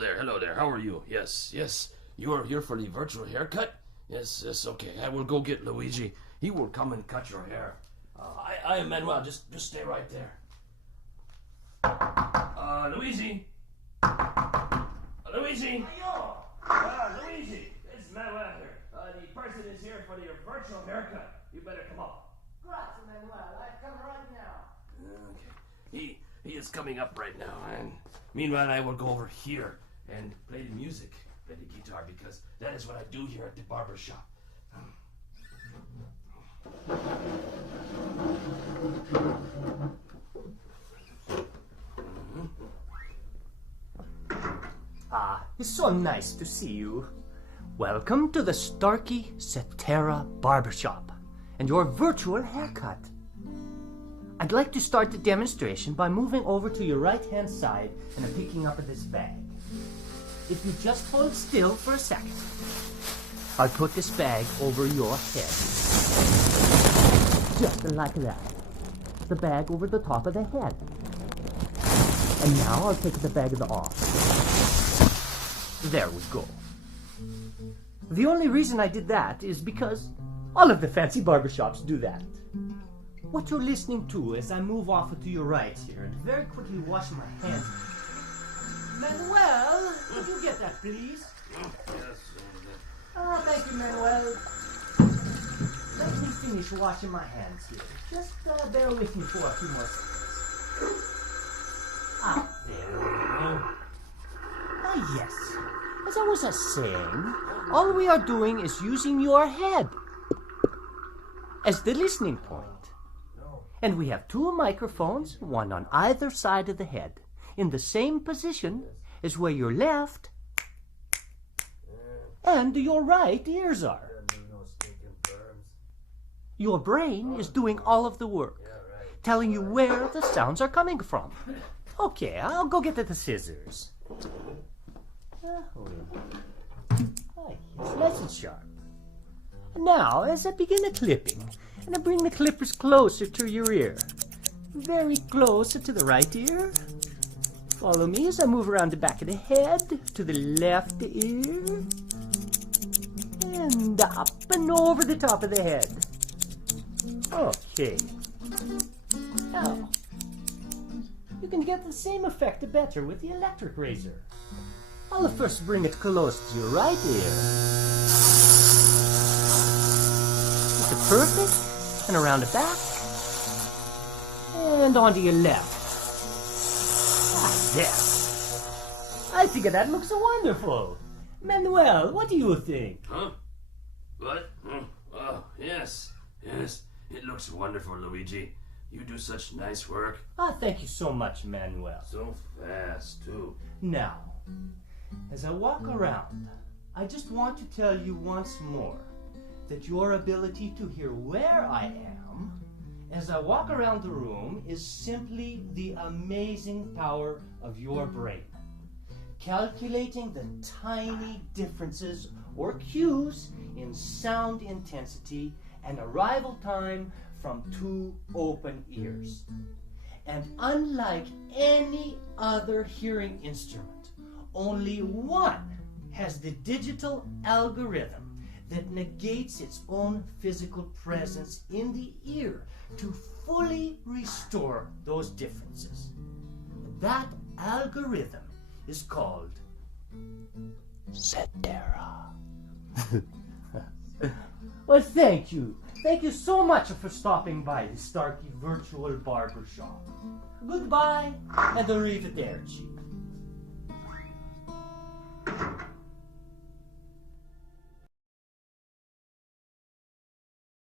there, hello there. How are you? Yes, yes. You are here for the virtual haircut? Yes, yes, okay. I will go get Luigi. He will come and cut your hair. I am Manuel. Just stay right there. Luigi? Luigi? Luigi, it's Manuel here. The person is here for your virtual haircut. You better come up. Grazie, Manuel. I come right now. Okay. He is coming up right now, and meanwhile I will go over here and play the music, play the guitar, because that is what I do here at the barber shop. It's so nice to see you. Welcome to the Starkey Cetera Barbershop and your virtual haircut. I'd like to start the demonstration by moving over to your right-hand side and picking up this bag. If you just hold still for a second, I'll put this bag over your head. Just like that. The bag over the top of the head. And now I'll take the bag off. There we go. The only reason I did that is because all of the fancy barbershops do that. What you're listening to as I move off to your right here and very quickly wash my hands. Manuel, could you get that, please? Yes. Thank you, Manuel. Let me finish washing my hands here. Just bear with me for a few more seconds. There we go. Yes. As I was saying, all we are doing is using your head as the listening point. And we have two microphones, one on either side of the head, in the same position as where your left and your right ears are. Your brain is doing all of the work, telling you where the sounds are coming from. Okay, I'll go get the scissors. It's nice and sharp. Now, as I begin the clipping, and I bring the clippers closer to your ear, very close to the right ear. Follow me as I move around the back of the head to the left ear, and up and over the top of the head. Okay. Now, you can get the same effect better with the electric razor. I'll first bring it close to your right ear. It's perfect. And around the back. And onto your left. There. I think that looks wonderful. Manuel, what do you think? Huh? What? Oh, yes. Yes. It looks wonderful, Luigi. You do such nice work. Thank you so much, Manuel. So fast, too. Now, as I walk around, I just want to tell you once more that your ability to hear where I am as I walk around the room is simply the amazing power of your brain. Calculating the tiny differences or cues in sound intensity and arrival time from two open ears. And unlike any other hearing instrument, only one has the digital algorithm that negates its own physical presence in the ear to fully restore those differences. That algorithm is called Cetera. Well, thank you. Thank you so much for stopping by the Starkey Virtual Barbershop. Goodbye and arrivederci.